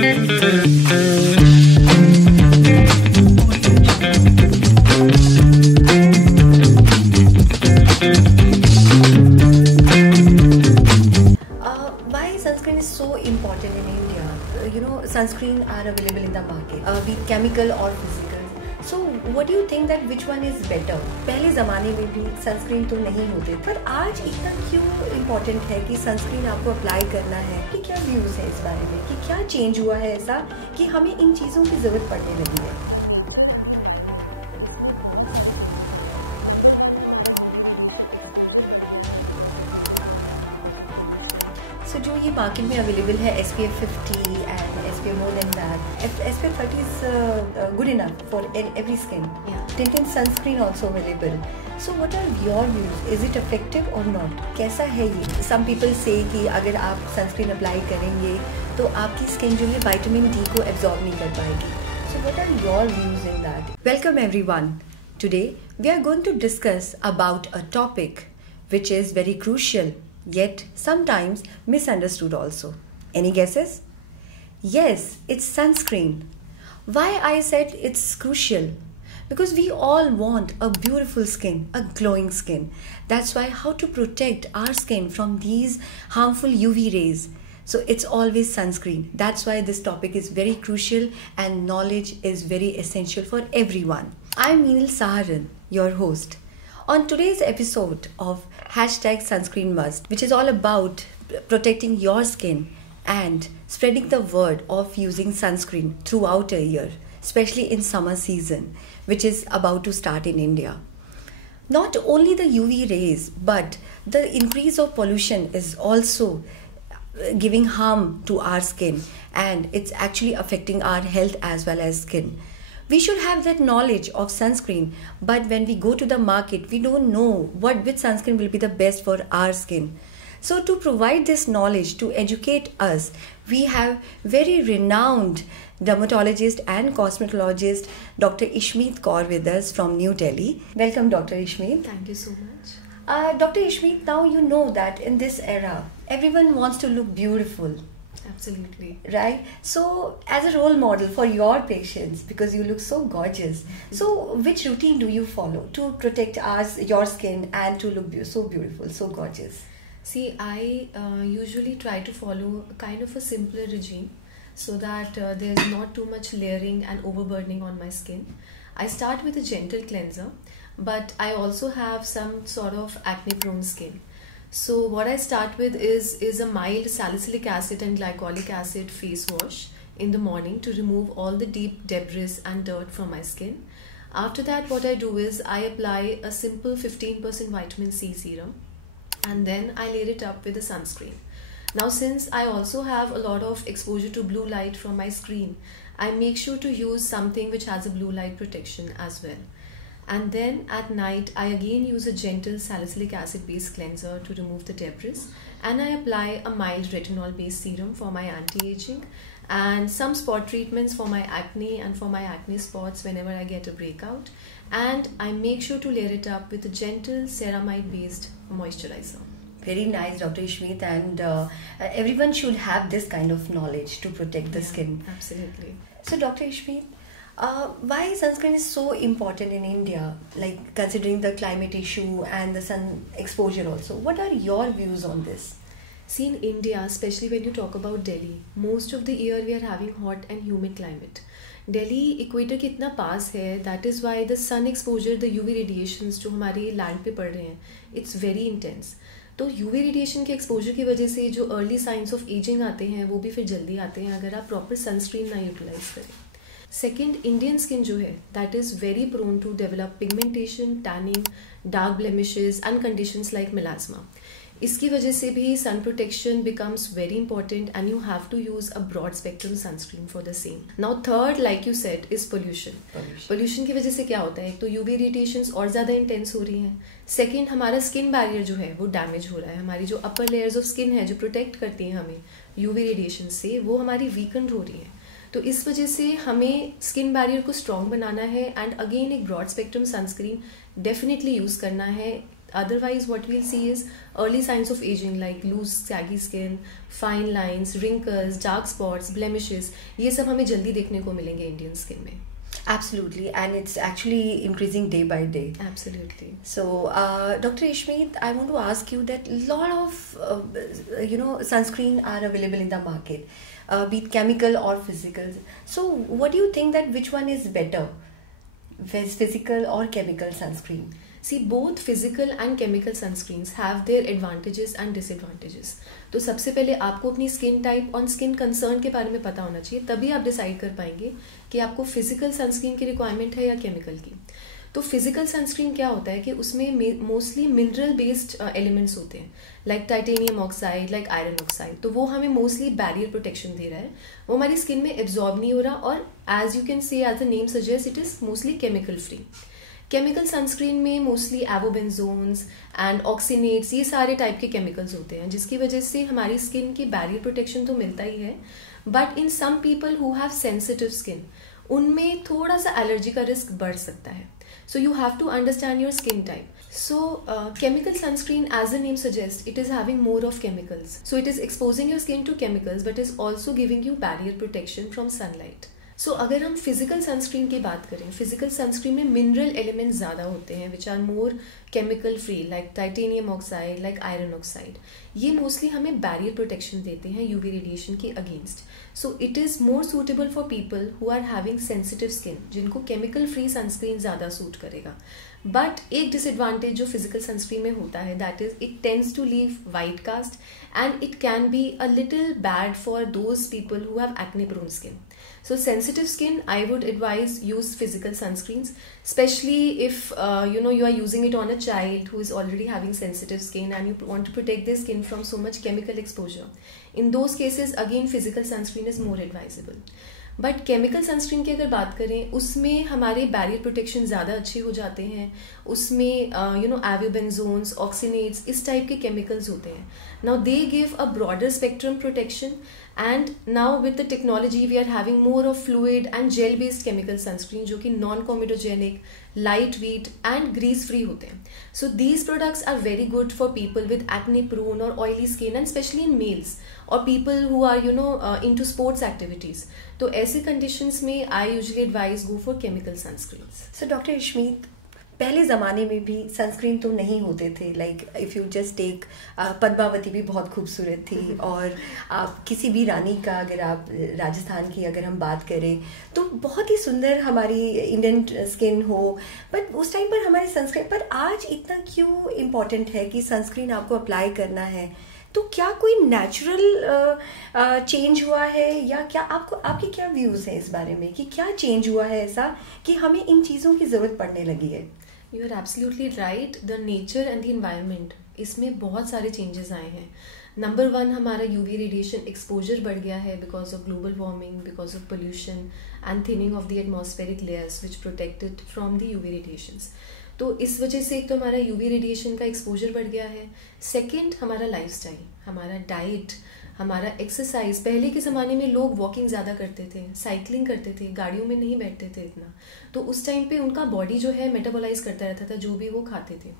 Why sunscreen is so important in India? Sunscreen are available in the market, be it chemical or physical. So what do you think that which one is better? पहले ज़माने में भी sunscreen तो नहीं होते, पर आज इतना क्यों इम्पोर्टेंट है कि सनस्क्रीन आपको अप्लाई करना है? कि क्या व्यूज़ है इस बारे में कि क्या चेंज हुआ है ऐसा कि हमें इन चीज़ों की ज़रूरत पड़ने लगी है? So जो ये मार्केट में अवेलेबल है SPF 50 and SPF more than that. SPF 30 is good enough for every skin. Tinted sunscreen also available. So what are your views? Is it effective or not? कैसा है ये? Some people say कि अगर आप sunscreen apply करेंगे तो आपकी skin जो है vitamin D को absorb नहीं कर पाएगी. So what are your views in that? Welcome everyone. Today we are going to discuss about a topic which is very crucial, yet sometimes misunderstood also. Any guesses? Yes, it's sunscreen. Why I said it's crucial? Because we all want a beautiful skin, a glowing skin. That's why how to protect our skin from these harmful UV rays. So it's always sunscreen. That's why this topic is very crucial and knowledge is very essential for everyone. I'm Meenal Saharan, your host. On today's episode of #SunscreenMust, which is all about protecting your skin and spreading the word of using sunscreen throughout a year, especially in summer season, which is about to start in India. Not only the UV rays, but the increase of pollution is also giving harm to our skin, and it's actually affecting our health as well as skin. We should have that knowledge of sunscreen, but when we go to the market, we don't know which sunscreen will be the best for our skin. So to provide this knowledge, to educate us, we have very renowned dermatologist and cosmetologist Dr. Ishmeet Kaur with us from New Delhi. Welcome Dr. Ishmeet. Thank you so much. Dr. Ishmeet, now you know that in this era, everyone wants to look beautiful. Absolutely. Right? So as a role model for your patients, because you look so gorgeous, so which routine do you follow to protect your skin and to look so beautiful, so gorgeous? See, I usually try to follow kind of a simpler regime so that there's not too much layering and overburdening on my skin. I start with a gentle cleanser, but I also have some sort of acne prone skin. So what I start with is a mild salicylic acid and glycolic acid face wash in the morning to remove all the deep debris and dirt from my skin. After that, what I do is I apply a simple 15% vitamin C serum and then I layer it up with a sunscreen. Now since I also have a lot of exposure to blue light from my screen, I make sure to use something which has a blue light protection as well. And then at night, I again use a gentle salicylic acid based cleanser to remove the debris, and I apply a mild retinol based serum for my anti-aging and some spot treatments for my acne and for my acne spots whenever I get a breakout, and I make sure to layer it up with a gentle ceramide based moisturizer. Very nice, Dr. Ishmeet, and everyone should have this kind of knowledge to protect the skin. Absolutely. So Dr. Ishmeet, why sunscreen is so important in India, like considering the climate issue and the sun exposure also? What are your views on this? See, in India, especially when you talk about Delhi, most of the year we are having hot and humid climate. Delhi equator के इतना पास है, that is why the sun exposure, the UV radiations जो हमारी land पे पड़ रहे हैं, it's very intense. तो UV radiation के exposure की वजह से जो early signs of aging आते हैं वो भी फिर जल्दी आते हैं अगर आप proper sunscreen ना utilize करें. Second, Indian skin जो है that is very prone to develop pigmentation, tanning, dark blemishes and conditions like melasma. इसकी वजह से भी sun protection becomes very important and you have to use a broad spectrum sunscreen for the same. Now third, like you said, is pollution. Pollution की वजह से क्या होता है, एक तो UV radiations और ज़्यादा intense हो रही हैं. Second, हमारा skin barrier जो है वो damage हो रहा है. हमारी जो upper layers of skin है जो protect करती हैं हमें UV radiation से, वो हमारी weakened हो रही है. तो इस वजह से हमें स्किन बैरियर को स्ट्रॉन्ग बनाना है एंड अगेन एक broad spectrum sunscreen definitely use करना है Otherwise, what we'll see is early signs of aging like loose, saggy skin, fine lines, wrinkles, dark spots, blemishes. ये सब हमें जल्दी देखने को मिलेंगे इंडियन स्किन में. Absolutely, and it's actually increasing day by day. Absolutely. So, Dr. Ishmeet, I want to ask you that a lot of, sunscreen are available in the market, be it chemical or physical. So, what do you think that which one is better, physical or chemical sunscreen? See, both physical and chemical sunscreens have their advantages and disadvantages. तो सबसे पहले आपको अपनी skin type और skin concern के बारे में पता होना चाहिए, तभी आप डिसाइड कर पाएंगे कि आपको फिजिकल सनस्क्रीन की रिक्वायरमेंट है या केमिकल की. तो फिजिकल सनस्क्रीन क्या होता है कि उसमें मोस्टली मिनरल बेस्ड एलिमेंट्स होते हैं, like titanium oxide, like iron oxide. तो वो हमें मोस्टली बैरियर प्रोटेक्शन दे रहा है, वो हमारी स्किन में एब्जॉर्ब नहीं हो रहा, और as you can say, as the name suggest, it is mostly chemical free. Chemical sunscreen में मोस्टली एवोबेंजोन्स एंड ऑक्सीनेट्स, ये सारे टाइप के केमिकल्स होते हैं, जिसकी वजह से हमारी स्किन की बैरियर प्रोटेक्शन तो मिलता ही है, but in some people who have sensitive skin, उनमें थोड़ा सा एलर्जी का रिस्क बढ़ सकता है. So you have to understand your skin type. So, chemical sunscreen, as the name suggests, it is having more of chemicals. So, it is exposing your skin to chemicals, but is also giving you barrier protection from sunlight. So, अगर हम physical sunscreen की बात करें, physical sunscreen में mineral elements ज़्यादा होते हैं, which are more chemical free, like titanium oxide, like iron oxide. ये मोस्टली हमें बैरियर प्रोटेक्शन देते हैं यूवी रेडिएशन के against. So it is more suitable for people who are having sensitive skin, जिनको chemical free sunscreen ज़्यादा suit करेगा. But एक disadvantage जो फिजिकल सनस्क्रीन में होता है, that is it tends to leave white cast, and it can be a little bad for those people who have acne prone skin. So sensitive skin, I would advise use physical sunscreens, especially if you are using it on a child who is already having sensitive skin and you want to protect their skin from so much chemical exposure. In those cases, again physical sunscreen is more advisable. But chemical sunscreen की अगर बात करें, उसमें हमारे barrier protection ज़्यादा अच्छे हो जाते हैं. उसमें एवियोबेंजोन्स, ऑक्सीनेट्स, इस टाइप के केमिकल्स होते हैं. Now they give a broader spectrum protection, and now with the technology we are having more of fluid and gel based chemical sunscreen, जो कि non comedogenic, light weight and grease free होते हैं. So these products are very good for people with acne prone और oily skin, and especially in males और people who are into sports activities. तो ऐसे conditions में I usually advise go for chemical sunscreens. So doctor Ishmeet, पहले ज़माने में भी sunscreen तो नहीं होते थे, like if you just take Padmavati भी बहुत खूबसूरत थी, और आप किसी भी रानी का, अगर आप राजस्थान की अगर हम बात करें, तो बहुत ही सुंदर हमारी इंडियन स्किन हो. बट उस टाइम पर हमारे सनस्क्रीन पर आज इतना क्यों इम्पोर्टेंट है कि सनस्क्रीन आपको अप्लाई करना है? तो क्या कोई नेचुरल चेंज हुआ है, या क्या आपके क्या व्यूज़ हैं इस बारे में कि क्या चेंज हुआ है ऐसा कि हमें इन चीज़ों की ज़रूरत पड़ने लगी है? You are absolutely right. The nature and the environment, इसमें बहुत सारे चेंजेस आए हैं. नंबर 1, हमारा यूवी रेडिएशन एक्सपोजर बढ़ गया है because of global warming, because of pollution and thinning of the atmospheric layers which protected from the UV radiations. तो इस वजह से एक तो हमारा यूवी रेडिएशन का एक्सपोजर बढ़ गया है. सेकंड, हमारा लाइफस्टाइल, हमारा डाइट, हमारा एक्सरसाइज. पहले के ज़माने में लोग वॉकिंग ज़्यादा करते थे, साइकिलिंग करते थे, गाड़ियों में नहीं बैठते थे इतना, तो उस टाइम पे उनका बॉडी जो है मेटाबोलाइज करता रहता था जो भी वो खाते थे,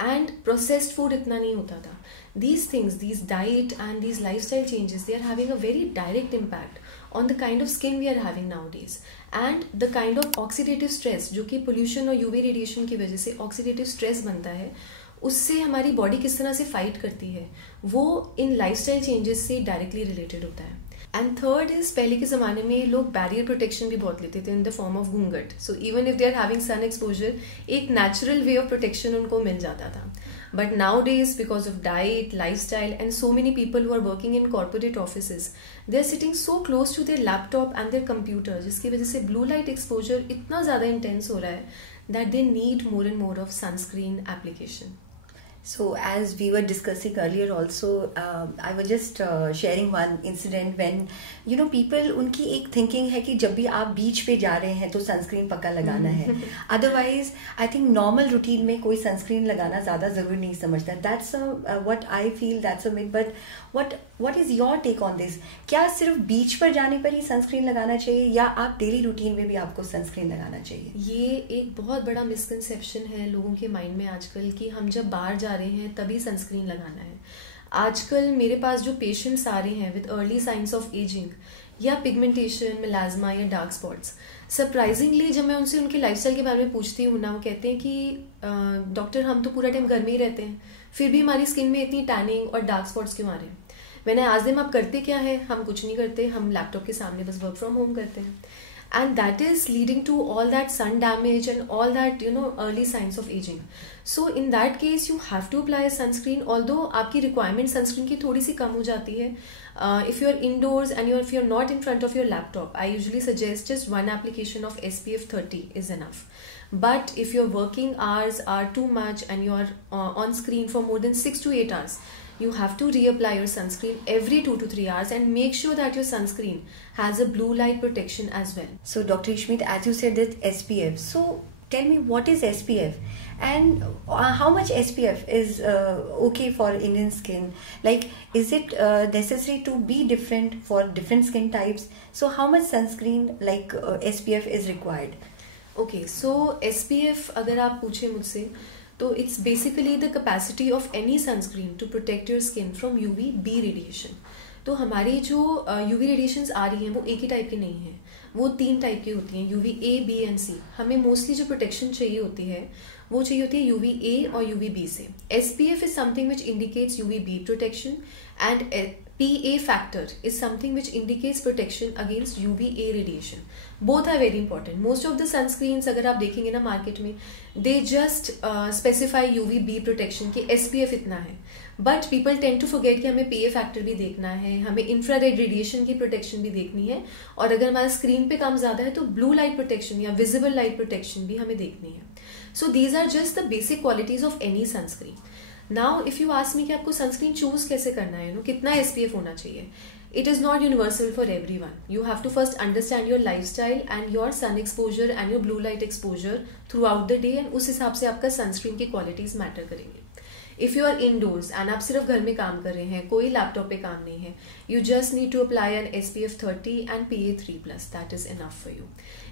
एंड प्रोसेस्ड फूड इतना नहीं होता था. These things, these diet and these lifestyle changes, they are having a very direct impact on the kind of skin we are having nowadays, and the kind of oxidative stress जो कि pollution और UV radiation की वजह से oxidative stress बनता है, उससे हमारी बॉडी किस तरह से फाइट करती है, वो इन लाइफस्टाइल चेंजेस से डायरेक्टली रिलेटेड होता है. एंड थर्ड इज, पहले के ज़माने में लोग बैरियर प्रोटेक्शन भी बहुत लेते थे in the form of ghoonghat. So even if they are having sun exposure, एक नेचुरल वे ऑफ प्रोटेक्शन उनको मिल जाता था. But nowadays, because of diet, lifestyle, and so many people who are working in corporate offices, they are sitting so close to their laptop and their computer, जिसकी वजह से blue light exposure इतना ज़्यादा intense हो रहा है that they need more and more of sunscreen application. So as we were discussing earlier also, I was just sharing one incident when people, उनकी एक thinking है कि जब भी आप बीच पे जा रहे हैं तो सनस्क्रीन पक्का लगाना है. Otherwise, I think normal routine में कोई सनस्क्रीन लगाना ज़्यादा ज़रूरी नहीं समझता. That's what I feel, that's a myth. But what what is your take on this? क्या सिर्फ बीच पर जाने पर ही सनस्क्रीन लगाना चाहिए या आप डेली रूटीन में भी आपको सनस्क्रीन लगाना चाहिए? ये एक बहुत बड़ा मिसकंसेप्शन है लोगों के माइंड में आजकल कि हम जब बाहर जा रहे हैं तभी सनस्क्रीन लगाना है. आजकल मेरे पास जो पेशेंट्स आ रहे हैं with early signs of ageing या पिगमेंटेशन, मेलाज्मा या डार्क स्पॉट्स, सरप्राइजिंगली जब मैं उनसे उनकी लाइफस्टाइल के बारे में पूछती हूँ ना, वो कहते हैं कि डॉक्टर हम तो पूरा टाइम घर में ही रहते हैं, फिर भी हमारी स्किन में इतनी टैनिंग और डार्क स्पॉट्स क्यों आ रहे हैं. मैंने आज दिन आप करते क्या है? हम कुछ नहीं करते, हम लैपटॉप के सामने बस वर्क फ्रॉम होम करते हैं. And that is leading to all that sun damage and all that early signs of aging. So in that case you have to apply a sunscreen, although आपकी requirement sunscreen की थोड़ी सी कम हो जाती है. If you are indoors and if you are not in front of your laptop, I usually suggest just one application of SPF 30 is enough. But if your working hours are too much and you are on screen for more than 6 to 8 hours, you have to reapply your sunscreen every 2 to 3 hours and make sure that your sunscreen has a blue light protection as well. So Dr. Ishmeet, as you said that SPF, so tell me what is SPF and how much SPF is okay for Indian skin? Like, is it necessary to be different for different skin types? So how much sunscreen like SPF is required? Okay, so SPF अगर आप पूछे मुझसे तो it's basically the capacity of any sunscreen to protect your skin from UVB radiation. तो हमारी जो UV radiations आ रही हैं वो एक ही टाइप की नहीं है, वो 3 टाइप की होती हैं, UVA, B and C. हमें मोस्टली जो प्रोटेक्शन चाहिए होती है वो चाहिए होती है UVA और UVB से. SPF is something which indicates UVB protection and PA factor is something which indicates protection against UVA radiation. Both are very important. Most of the sunscreens अगर आप देखेंगे ना मार्केट में, they just specify UVB protection कि SPF इतना है. But people tend to forget कि हमें PA factor भी देखना है, हमें infrared radiation की protection भी देखनी है, और अगर हमारा स्क्रीन पे काम ज़्यादा है तो blue light protection या visible light protection भी हमें देखनी है. So these are just the basic qualities of any sunscreen. Now if you ask me कि आपको सनस्क्रीन चूज कैसे करना है, कितना SPF होना चाहिए, it is not universal for everyone. You have to first understand your lifestyle and your sun exposure and your blue light exposure throughout the day, and उस हिसाब से आपका सनस्क्रीन की क्वालिटीज मैटर करेंगे. If you are indoors and आप सिर्फ घर में काम कर रहे हैं, कोई लैपटॉप पे काम नहीं है, you just need to apply an SPF 30 and PA 3+, that is enough for you.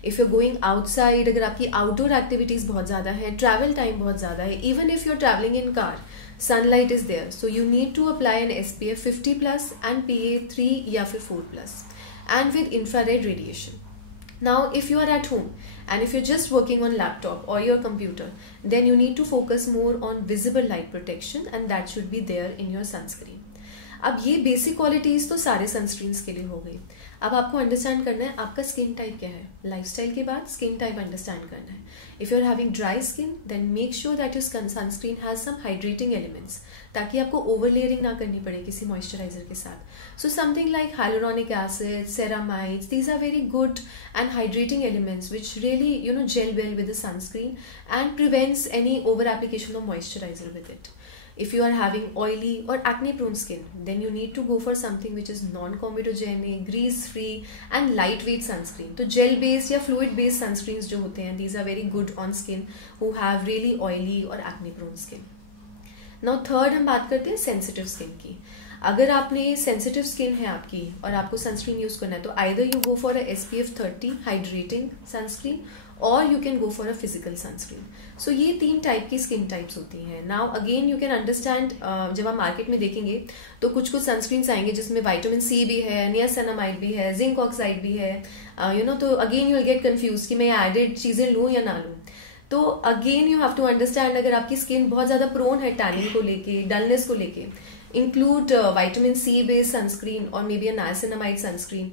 If you going outside, अगर आपकी आउटडोर एक्टिविटीज बहुत ज्यादा है, ट्रैवल टाइम बहुत ज्यादा है, even if you are travelling in car, sunlight is there, so you need to apply an SPF 50+ and PA 3 या फिर 4+, and with infrared radiation. Now if you are at home and if you're just working on laptop or your computer, then you need to focus more on visible light protection, and that should be there in your sunscreen. अब ये basic qualities तो सारे सनस्क्रीन्स के लिए हो गई. अब आपको अंडरस्टैंड करना है आपका स्किन टाइप क्या है. लाइफस्टाइल के बाद स्किन टाइप अंडरस्टैंड करना है. If you are having dry skin, then make sure that your sunscreen has some hydrating elements, ताकि आपको ओवर लेयरिंग ना करनी पड़े किसी मॉइस्चराइजर के साथ. So something like hyaluronic acid, ceramides, these are very good and hydrating elements which really gel well with the sunscreen and prevents any over application of moisturiser with it. If you are having oily or acne prone skin, then you need to go for something which is non-comedogenic, grease free and lightweight sunscreen. तो gel based या fluid based sunscreens जो होते हैं, these are very good on skin who have really oily or acne prone skin. Now third हम बात करते हैं sensitive skin की. अगर आपने sensitive skin है आपकी और आपको sunscreen use करना है, तो either you go for a SPF 30 hydrating sunscreen or you can go for a physical sunscreen. So ये 3 टाइप की स्किन टाइप्स होती हैं. Now again you can understand, जब आप मार्केट में देखेंगे तो कुछ सनस्क्रीन्स आएंगे जिसमें विटामिन C भी है, नियासिनामाइड भी है, जिंक ऑक्साइड भी है, तो again you will get confuse कि मैं एडेड चीजें लूँ या ना लूँ. तो again you have to understand, अगर आपकी स्किन बहुत ज्यादा प्रोन है टैनिंग को लेके, डलनेस को लेके, include vitamin C based sunscreen or maybe a niacinamide sunscreen.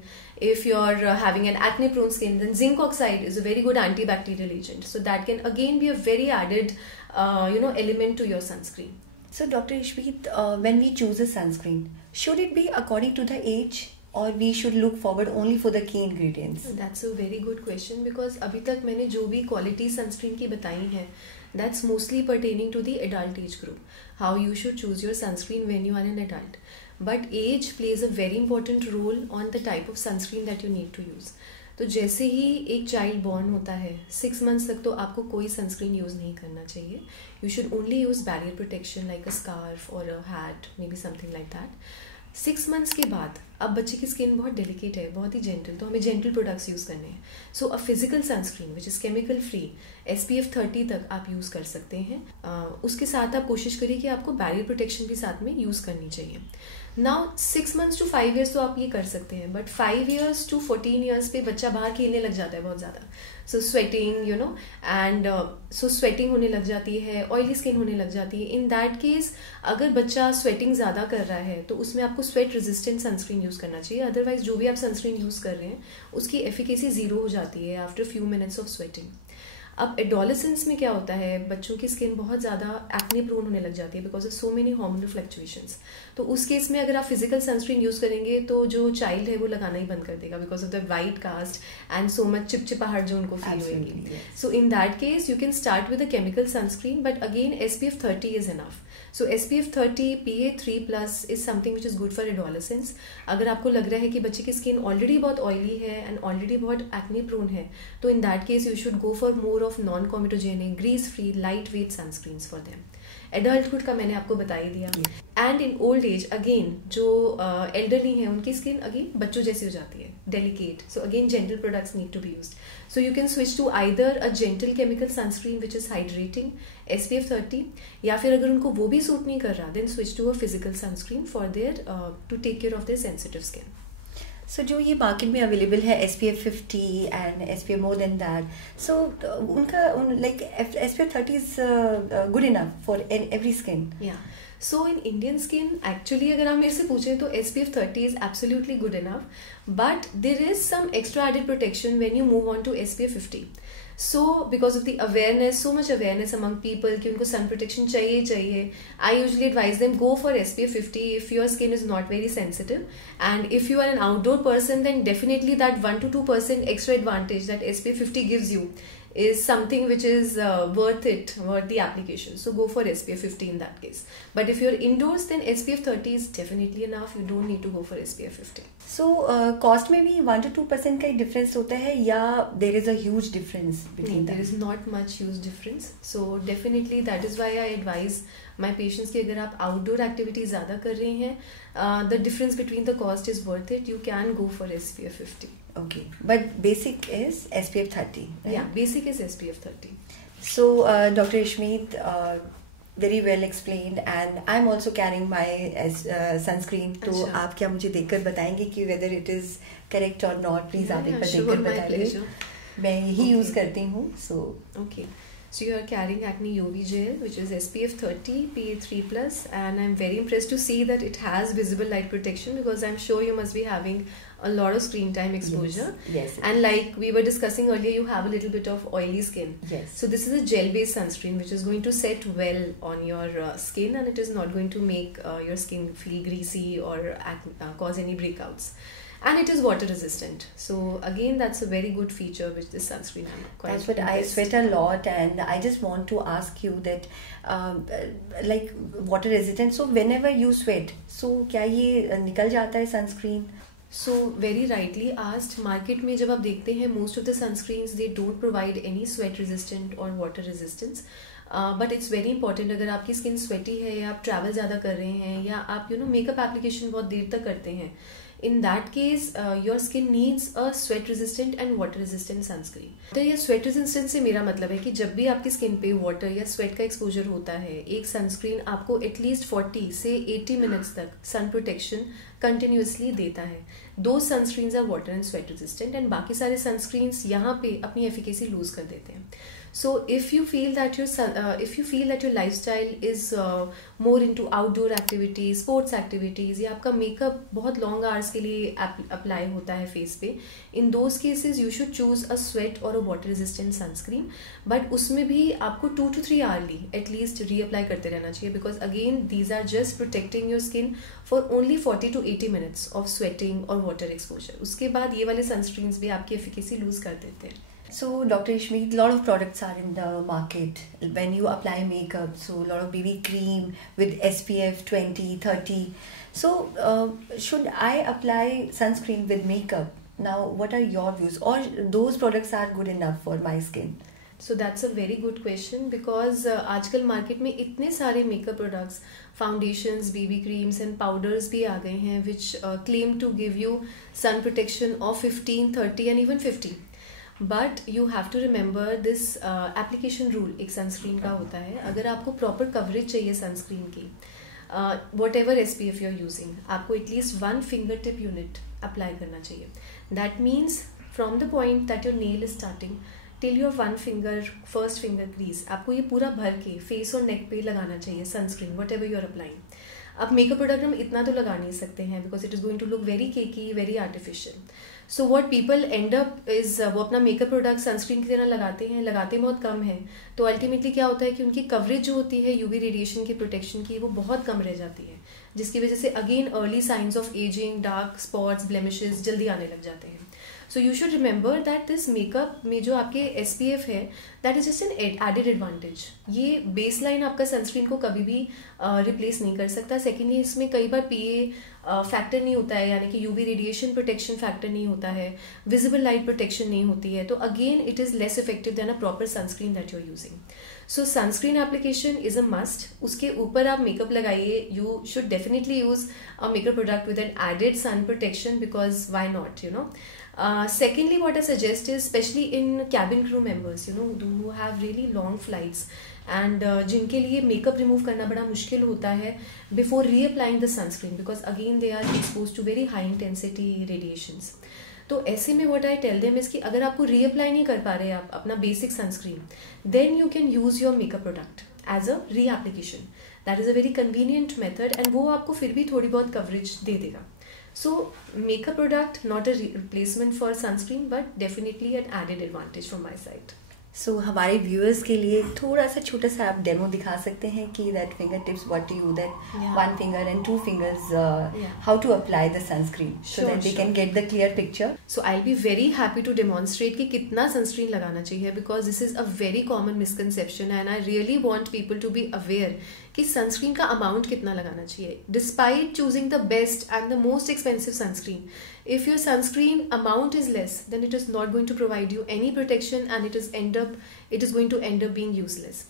If you're having an acne prone skin, then zinc oxide is a very good antibacterial agent, so that can again be a very added element to your sunscreen. So Dr. Ishmeet, when we choose a sunscreen, should it be according to the age or we should look forward only for the key ingredients? That's a very good question, because अभी तक मैंने जो भी quality sunscreen की बताई हैं, that's mostly pertaining to the adult age group, how you should choose your sunscreen when you are an adult. But age plays a very important role on the type of sunscreen that you need to use. तो जैसे ही एक child born होता है 6 months तक तो आपको कोई sunscreen use नहीं करना चाहिए. You should only use barrier protection like a scarf और a hat, maybe something like that. 6 months के बाद अब बच्चे की स्किन बहुत डेलिकेट है, बहुत ही जेंटल, तो हमें जेंटल प्रोडक्ट्स यूज़ करने हैं. So a physical sunscreen which is chemical free SPF 30 तक आप यूज़ कर सकते हैं. उसके साथ आप कोशिश करिए कि आपको बैरियर प्रोटेक्शन भी साथ में यूज़ करनी चाहिए. नाउ 6 मंथ्स टू 5 ईयर्स तो आप ये कर सकते हैं, बट 5 ईयर्स टू 14 ईयर्स पे बच्चा बाहर खेलने लग जाता है बहुत ज़्यादा. सो स्वेटिंग एंड सो स्वेटिंग होने लग जाती है, ऑयली स्किन होने लग जाती है. इन दैट केस अगर बच्चा स्वेटिंग ज़्यादा कर रहा है तो उसमें आपको स्वेट रेजिस्टेंट सनस्क्रीन यूज़ करना चाहिए. अदरवाइज जो भी आप सनस्क्रीन यूज़ कर रहे हैं उसकी एफिकेसी 0 हो जाती है after few minutes of sweating. अब एडोलेसेंस में क्या होता है, बच्चों की स्किन बहुत ज़्यादा एक्ने प्रोन होने लग जाती है because of so many hormonal fluctuations. तो उस केस में अगर आप फिजिकल सनस्क्रीन यूज़ करेंगे तो जो चाइल्ड है वो लगाना ही बंद कर देगा because of the white cast and so much चिपचिपाहट जो उनको फील होगी. So in that case you can start with a chemical sunscreen, but again SPF 30 is enough. So SPF 30 PA3+ is something which is good for adolescents. अगर आपको लग रहा है कि बच्चे की स्किन ऑलरेडी बहुत ऑयली है एंड ऑलरेडी बहुत एक्ने प्रोन है, तो in that case you should go for more of non comedogenic, grease free, light weight sunscreens for them. Adulthood का मैंने आपको बता ही दिया. And in old age again जो एल्डरली हैं उनकी स्किन अगेन बच्चों जैसी हो जाती है, delicate. So again gentle products need to be used. So you can switch to either a gentle chemical sunscreen which is hydrating SPF 30, या फिर अगर उनको वो भी सूट नहीं कर रहा then switch to a physical sunscreen for their to take care of their sensitive skin. So जो ये मार्केट में अवेलेबल है SPF 50 and SPF more than that, so उनका like SPF 30 is good enough for every skin. Yeah. So in Indian skin, actually अगर आप मेरे से पूछें तो SPF 30 is absolutely good enough, but there is some extra added protection when you move on to SPF 50. So because of the awareness, so much awareness among people कि उनको sun protection चाहिए, I usually advise them go for SPF 50 if your skin is not very sensitive, and if you are an outdoor person then definitely that 1 to 2% extra advantage that SPF 50 gives you is something which is worth the application. So go for SPF 50 in that case. But if you're indoors then SPF 30 is definitely enough. You don't need to go for SPF 50. So cost में भी 1 to 2% का difference होता है या there is a huge difference between there is not much huge difference. So definitely that is why I advise my patients कि अगर आप outdoor activity ज़्यादा कर रहे हैं the difference between the cost is worth it. You can go for SPF 50. Okay, but basic is SPF 30, right? Yeah, basic is SPF 30. So Dr. Ishmeet, very well explained, and I'm also carrying my sunscreen. तो आप क्या मुझे देखकर बताएंगे कि whether it is correct or not? Please आप एक बार देखकर बताइए. मैं यही यूज़ करती हूँ. So okay. So you are carrying Acne UV gel which is SPF 30 PA3+, and I'm very impressed to see that it has visible light protection because I'm sure you must be having a lot of screen time exposure. Yes. And like we were discussing earlier, you have a little bit of oily skin. Yes. So this is a gel based sunscreen which is going to set well on your skin, and it is not going to make your skin feel greasy or cause any breakouts. And it is water resistant. So again, that's a very good feature which this sunscreen I'm quite That's what I sweat a lot, and I just want to ask you that like water resistant. So whenever you sweat, so क्या ये निकल जाता है sunscreen? So very rightly asked. Market में जब आप देखते हैं most of the sunscreens they don't provide any sweat resistant or water resistance. But it's very important अगर आपकी skin sweaty है या आप travel ज़्यादा कर रहे हैं या आप makeup application बहुत देर तक करते हैं, in that case your skin needs a sweat resistant and water resistant sunscreen. तो ये sweat resistant से मेरा मतलब है कि जब भी आपकी skin पे water या sweat का exposure होता है, एक sunscreen आपको at least 40 से 80 minutes तक sun protection continuously देता है. Those sunscreens are water and sweat resistant, and बाकी सारे sunscreens यहाँ पे अपनी efficacy lose कर देते हैं. So if you feel that your lifestyle is more into outdoor activities, sports activities, या आपका makeup बहुत long hours के लिए apply होता है face पे, in those cases you should choose a sweat or a water resistant sunscreen. But उसमें भी आपको 2 to 3 hourly at least reapply करते रहना चाहिए, because again these are just protecting your skin for only 40 to 80 minutes of sweating or water exposure. उसके बाद ये वाले sunscreens भी आपकी efficacy lose कर देते हैं. So Dr. Ishmeet, a lot of products are in the market when you apply makeup. So a lot of BB cream with SPF 20, 30. So should I apply sunscreen with makeup? Now, what are your views? Or those products are good enough for my skin? So that's a very good question because आजकल market में इतने सारे makeup products, foundations, BB creams and powders भी आ गए हैं which claim to give you sun protection of 15, 30 and even 50. But you have to remember this application rule एक sunscreen का होता है. अगर आपको प्रॉपर कवरेज चाहिए सनस्क्रीन की, whatever SPF you are using, आपको at least 1 finger tip unit apply करना चाहिए. That means from the point that your nail is starting till your 1 finger, first finger crease, आपको ये पूरा भर के फेस और नेक पे लगाना चाहिए sunscreen whatever you are applying. अब मेकअप प्रोडक्ट हम इतना तो लगा नहीं सकते हैं because it is going to look very cakey, very artificial. So what people end up is वो अपना मेकअप प्रोडक्ट सनस्क्रीन की तरह लगाते बहुत कम है. तो अल्टीमेटली क्या होता है कि उनकी कवरेज जो होती है UV रेडिएशन की प्रोटेक्शन की वो बहुत कम रह जाती है, जिसकी वजह से again early signs of ageing, dark spots, blemishes जल्दी आने लग जाते हैं. So you should remember that this makeup में जो आपके SPF है that is just an added advantage. ये बेस लाइन आपका सनस्क्रीन को कभी भी रिप्लेस नहीं कर सकता. सेकेंडली इसमें कई बार PA फैक्टर नहीं होता है, यानी कि UV रेडिएशन प्रोटेक्शन फैक्टर नहीं होता है, विजिबल लाइट प्रोटेक्शन नहीं होती है. तो again it is less effective than a proper sunscreen that you are using. So sunscreen application is a must. उसके ऊपर आप मेकअप लगाइए. You should definitely use a makeup product with an added sun protection because why not, you know. Secondly, what I suggest is, especially in cabin crew members, you know, who have really long flights and जिनके लिए makeup remove करना बड़ा मुश्किल होता है before reapplying the sunscreen because again they are expose to very high intensity radiations. तो ऐसे में what I tell them is कि अगर आपको रीअप्लाई नहीं कर पा रहे आप अपना basic sunscreen, then you can use your makeup product as a reapplication. That is a very convenient method and वो आपको फिर भी थोड़ी बहुत कवरेज दे देगा. So makeup product not a replacement for sunscreen but definitely an added advantage from my side. So हमारे व्यूअर्स के लिए थोड़ा सा छोटा सा आप डेमो दिखा सकते हैं कि that finger tips what to you, then 1 finger and 2 fingers how to apply the sunscreen so that they can get the clear picture. So I'll be very happy to demonstrate कि कितना sunscreen लगाना चाहिए because this is a very common misconception and I really want people to be aware कि सनस्क्रीन का अमाउंट कितना लगाना चाहिए. Despite choosing the best and the most expensive sunscreen, if your sunscreen amount is less, then it is not going to provide you any protection and it is going to end up being useless.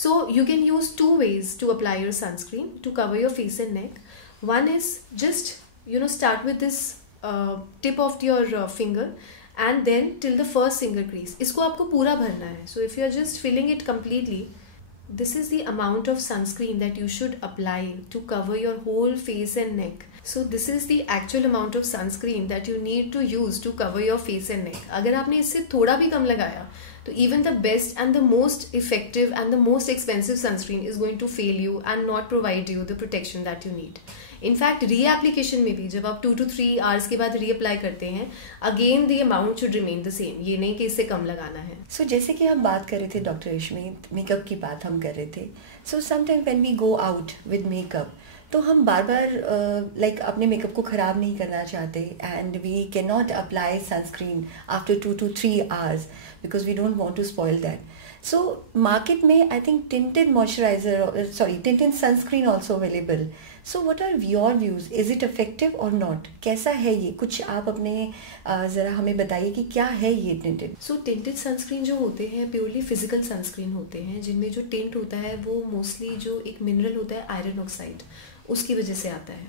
So you can use 2 ways to apply your sunscreen to cover your face and neck. One is just, you know, start with this tip of your finger and then till the first finger crease. इसको आपको पूरा भरना है. So if you are just filling it completely, this is the amount of sunscreen that you should apply to cover your whole face and neck. So this is the actual amount of sunscreen that you need to use to cover your face and neck. अगर आपने इससे थोड़ा भी कम लगाया तो even the best and the most effective and the most expensive sunscreen is going to fail you and not provide you the protection that you need. In fact reapplication में भी जब आप 2 to 3 hours के बाद रीअप्लाई करते हैं, again the amount should remain the same. ये नहीं कि इससे कम लगाना है. सो जैसे कि हम बात कर रहे थे डॉक्टर रेशमी, मेकअप की बात हम कर रहे थे. So sometime when we go out with makeup तो हम बार बार लाइक अपने मेकअप को ख़राब नहीं करना चाहते and we cannot apply sunscreen after 2 to 3 hours because we don't want to spoil that. So market में I think tinted sunscreen also available. So what are your views, is it effective और not? कैसा है ये? कुछ आप अपने ज़रा हमें बताइए कि क्या है ये टिंटेड. सो टिंटेड सनस्क्रीन जो होते हैं प्योरली फिजिकल सनस्क्रीन होते हैं, जिनमें जो टिंट होता है वो मोस्टली जो एक मिनरल होता है आयरन ऑक्साइड, उसकी वजह से आता है.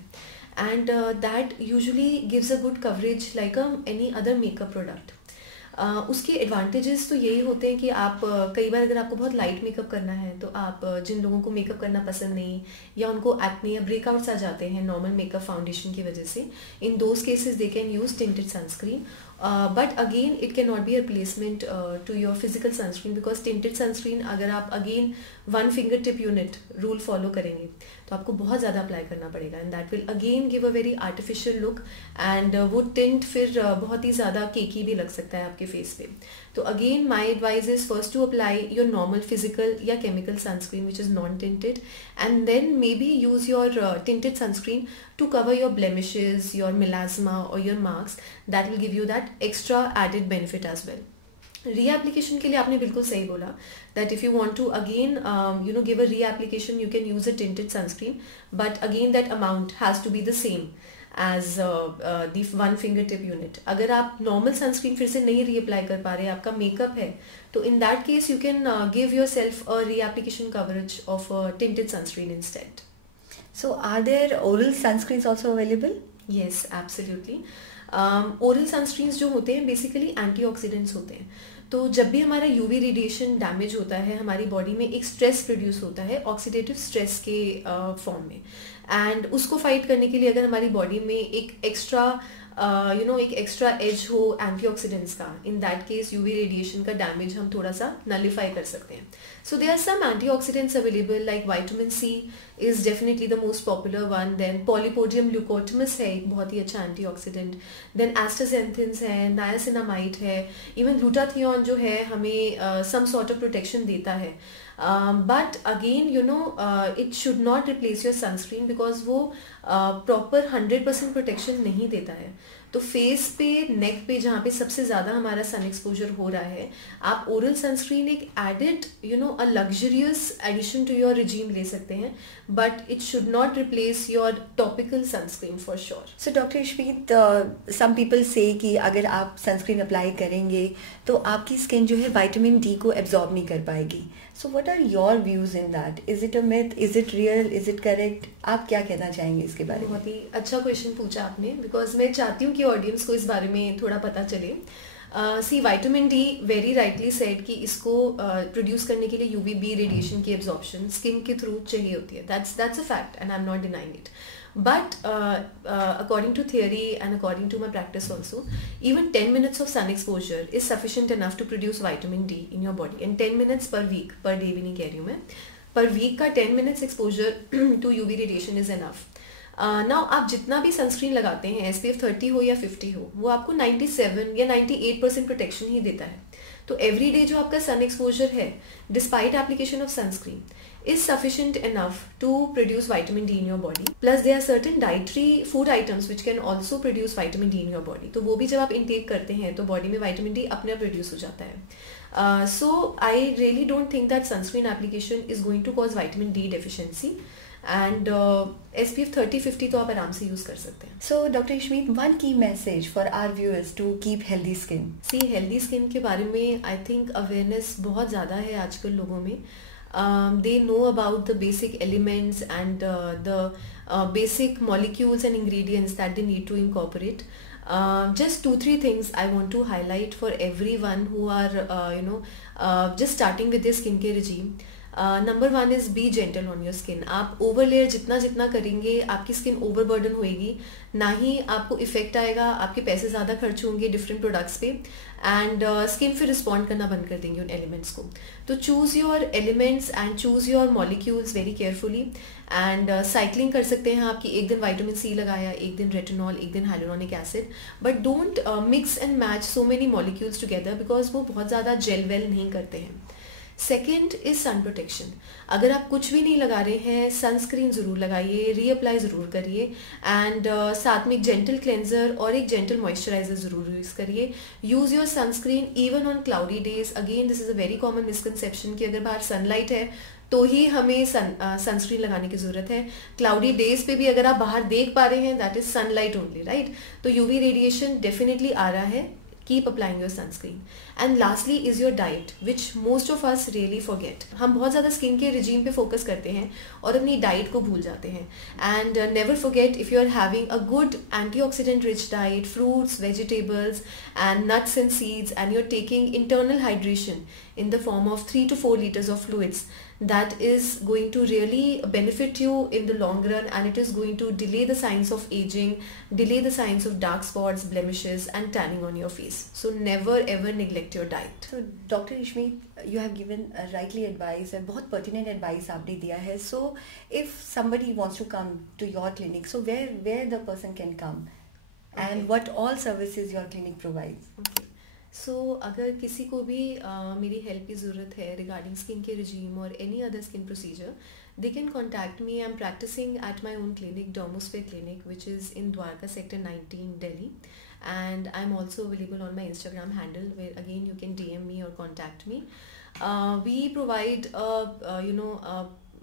And that usually gives a good coverage like any other makeup product. उसके एडवांटेजेस तो यही होते हैं कि आप कई बार अगर आपको बहुत लाइट मेकअप करना है तो आप जिन लोगों को मेकअप करना पसंद नहीं या उनको एक्ने या ब्रेकआउट्स आ जाते हैं नॉर्मल मेकअप फाउंडेशन की वजह से, in those cases they can use tinted sunscreen. But again it can not be a replacement to your physical sunscreen because tinted sunscreen अगर आप again 1 finger tip unit rule follow करेंगे तो आपको बहुत ज़्यादा अप्लाई करना पड़ेगा and that will again give a very artificial look and वो टिंट फिर बहुत ही ज़्यादा केकी भी लग सकता है आपके फेस पे. तो again my advice is first to apply your normal physical या chemical sunscreen which is non tinted and then maybe use your tinted sunscreen to cover your blemishes, your melasma or your marks. That will give you that extra added benefit as well. Reapplication के लिए आपने बिल्कुल सही बोला that if you want to again give a reapplication, you can use a tinted sunscreen, but again that amount has to be the same. As the one finger tip unit. अगर आप normal sunscreen फिर से नहीं रीअप्लाई कर पा रहे, आपका मेकअप है, तो in that case you can give your self a reapplication coverage of tinted sunscreen instead. So are there oral sunscreens also available? Yes, absolutely. Oral sunscreens जो होते हैं बेसिकली एंटीऑक्सीडेंट्स होते हैं. तो जब भी हमारा यूवी रेडिएशन डैमेज होता है, हमारी बॉडी में एक स्ट्रेस प्रोड्यूस होता है ऑक्सीडेटिव स्ट्रेस के फॉर्म में, एंड उसको फाइट करने के लिए अगर हमारी बॉडी में एक एक्स्ट्रा एक एक्स्ट्रा एज हो एंटीऑक्सीडेंट्स का, in that case UV radiation का डैमेज हम थोड़ा सा नलिफाई कर सकते हैं. So there are some antioxidants available like vitamin C is definitely the most popular one. Then polypodium leucotomos है एक बहुत ही अच्छा एंटीऑक्सीडेंट. देन एस्टाजेंथिन्स है, नायासिनामाइड है, इवन ग्लूटाथियोन जो है हमें सम सॉर्ट ऑफ प्रोटेक्शन देता है. But again it should not replace your sunscreen because वो प्रॉपर 100% प्रोटेक्शन नहीं देता है. तो फेस पे, नेक पे, जहाँ पे सबसे ज्यादा हमारा सन एक्सपोजर हो रहा है, आप ओरल सनस्क्रीन एक added a luxurious addition to your regime ले सकते हैं, but it should not replace your topical sunscreen for sure. So doctor Ishmeet, some people say कि अगर आप सनस्क्रीन अप्लाई करेंगे तो आपकी स्किन जो है विटामिन डी को एब्जॉर्ब नहीं कर पाएगी. So what are your views in that? Is it a myth, is it real, is it correct? आप क्या कहना चाहेंगे इसके बारे में? बहुत ही अच्छा क्वेश्चन पूछा आपने, बिकॉज मैं चाहती हूँ कि ऑडियंस को इस बारे में थोड़ा पता चले. See vitamin D very rightly said कि इसको प्रोड्यूस करने के लिए यूवीबी रेडिएशन की एब्जॉर्प्शन स्किन के थ्रू चाहिए होती है. That's a fact and I am not denying it. But according to theory and according to my practice also, even 10 minutes of sun exposure is sufficient enough to produce vitamin D in your body. And 10 minutes per week, per day भी नहीं कह रही हूँ मैं, per week का 10 minutes exposure to UV radiation is enough. Now आप जितना भी सनस्क्रीन लगाते हैं, SPF 30 हो या 50 हो, वो आपको 97 या 98% प्रोटेक्शन ही देता है. तो एवरी डे जो आपका सन एक्सपोजर है, despite application of sunscreen, is sufficient enough to produce vitamin D in your body. Plus there are certain dietary food items which can also produce vitamin D in your body. तो वो भी जब आप intake करते हैं तो body में vitamin D अपने आप produce हो जाता है. So I really don't think that sunscreen application is going to cause vitamin D deficiency. And SPF 30-50 तो आप आराम से यूज कर सकते हैं. So Dr. Ishmeet, one key message for our viewers to keep healthy skin. See, healthy skin के बारे में I think awareness बहुत ज़्यादा है आजकल लोगों में. They know about the basic elements and the basic molecules and ingredients that they need to incorporate. Just 2-3 things I want to highlight for everyone who are just starting with their skincare regime. Number 1 is B gentle on your skin. आप over layer जितना जितना करेंगे आपकी skin over burden होएगी, ना ही आपको इफेक्ट आएगा, आपके पैसे ज़्यादा खर्च होंगे डिफरेंट प्रोडक्ट्स पे, एंड स्किन फिर रिस्पॉन्ड करना बंद कर देंगे उन एलिमेंट्स को. तो choose your elements and choose your molecules very carefully. And cycling कर सकते हैं आपकी, एक दिन विटामिन सी लगाया, एक दिन रेटिनॉल, एक दिन hyaluronic acid, but don't mix and match so many molecules together because वो बहुत ज़्यादा जेल वेल नहीं करते हैं. Second is sun protection. अगर आप कुछ भी नहीं लगा रहे हैं, सनस्क्रीन ज़रूर लगाइए, रीअप्लाई ज़रूर करिए, एंड साथ में एक जेंटल क्लेंजर और एक जेंटल मॉइस्चराइजर ज़रूर यूज़ करिए. Use your sunscreen even on cloudy days. Again this is a very common misconception कि अगर बाहर सनलाइट है तो ही हमें सनस्क्रीन लगाने की ज़रूरत है. क्लाउडी डेज पे भी अगर आप बाहर देख पा रहे हैं, that is sunlight only, right. तो यूवी रेडिएशन डेफिनेटली आ रहा है. Keep applying your sunscreen. And lastly is your diet, which most of us really forget. हम बहुत ज़्यादा स्किन के रिजीम पे फोकस करते हैं और अपनी डाइट को भूल जाते हैं. And never forget, if you are having a good antioxidant rich diet, fruits, vegetables and nuts and seeds, and you're taking internal hydration in the form of 3 to 4 liters of fluids, that is going to really benefit you in the long run, and it is going to delay the signs of aging, delay the signs of dark spots, blemishes and tanning on your face. So never ever neglect your diet. So Dr. Ishmeet, you have given rightly advice and बहुत pertinent advice आपने दिया है. So if somebody wants to come to your clinic, so where the person can come, and what all services your clinic provides? Okay. सो अगर किसी को भी मेरी हेल्प की ज़रूरत है रिगार्डिंग स्किन के रिजीम और any other skin procedure, they can contact me. I am practicing at my own clinic, Dermosphere clinic, which is in Dwarka sector 19, Delhi. And I'm also available on my Instagram handle, where again you can DM me or contact me. We provide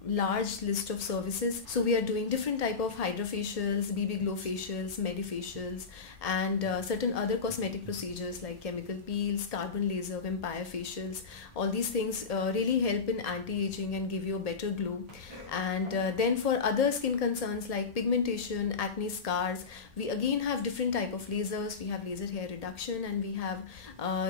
large list of services. So we are doing different type of hydrofacials, BB glow facials, medifacials, and certain other cosmetic procedures like chemical peels, carbon laser, vampire facials. All these things really help in anti-aging and give you a better glow. And then for other skin concerns like pigmentation, acne, scars, we again have different type of lasers. We have laser hair reduction, and we have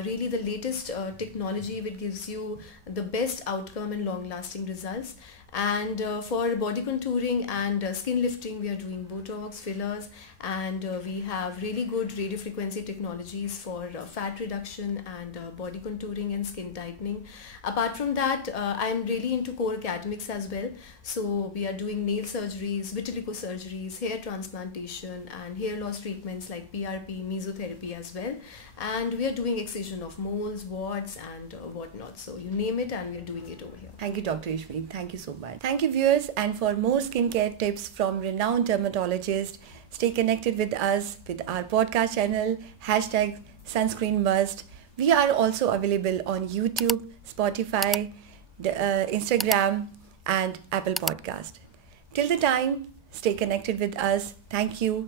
really the latest technology which gives you the best outcome and long lasting results. And for body contouring and skin lifting, we are doing Botox, fillers, and we have really good radio frequency technologies for fat reduction and body contouring and skin tightening. Apart from that, I am really into core academics as well. So we are doing nail surgeries, vitiligo surgeries, hair transplantation, and hair loss treatments like PRP, mesotherapy as well. And we are doing excision of moles, warts, and whatnot. So you name it, and we are doing it over here. Thank you, Dr. Ishmi. Thank you so much. Thank you, viewers. And for more skincare tips from renowned dermatologists, stay connected with us with our podcast channel, #SunscreenMust. We are also available on YouTube, Spotify, Instagram, and Apple Podcast. Till the time, stay connected with us. Thank you.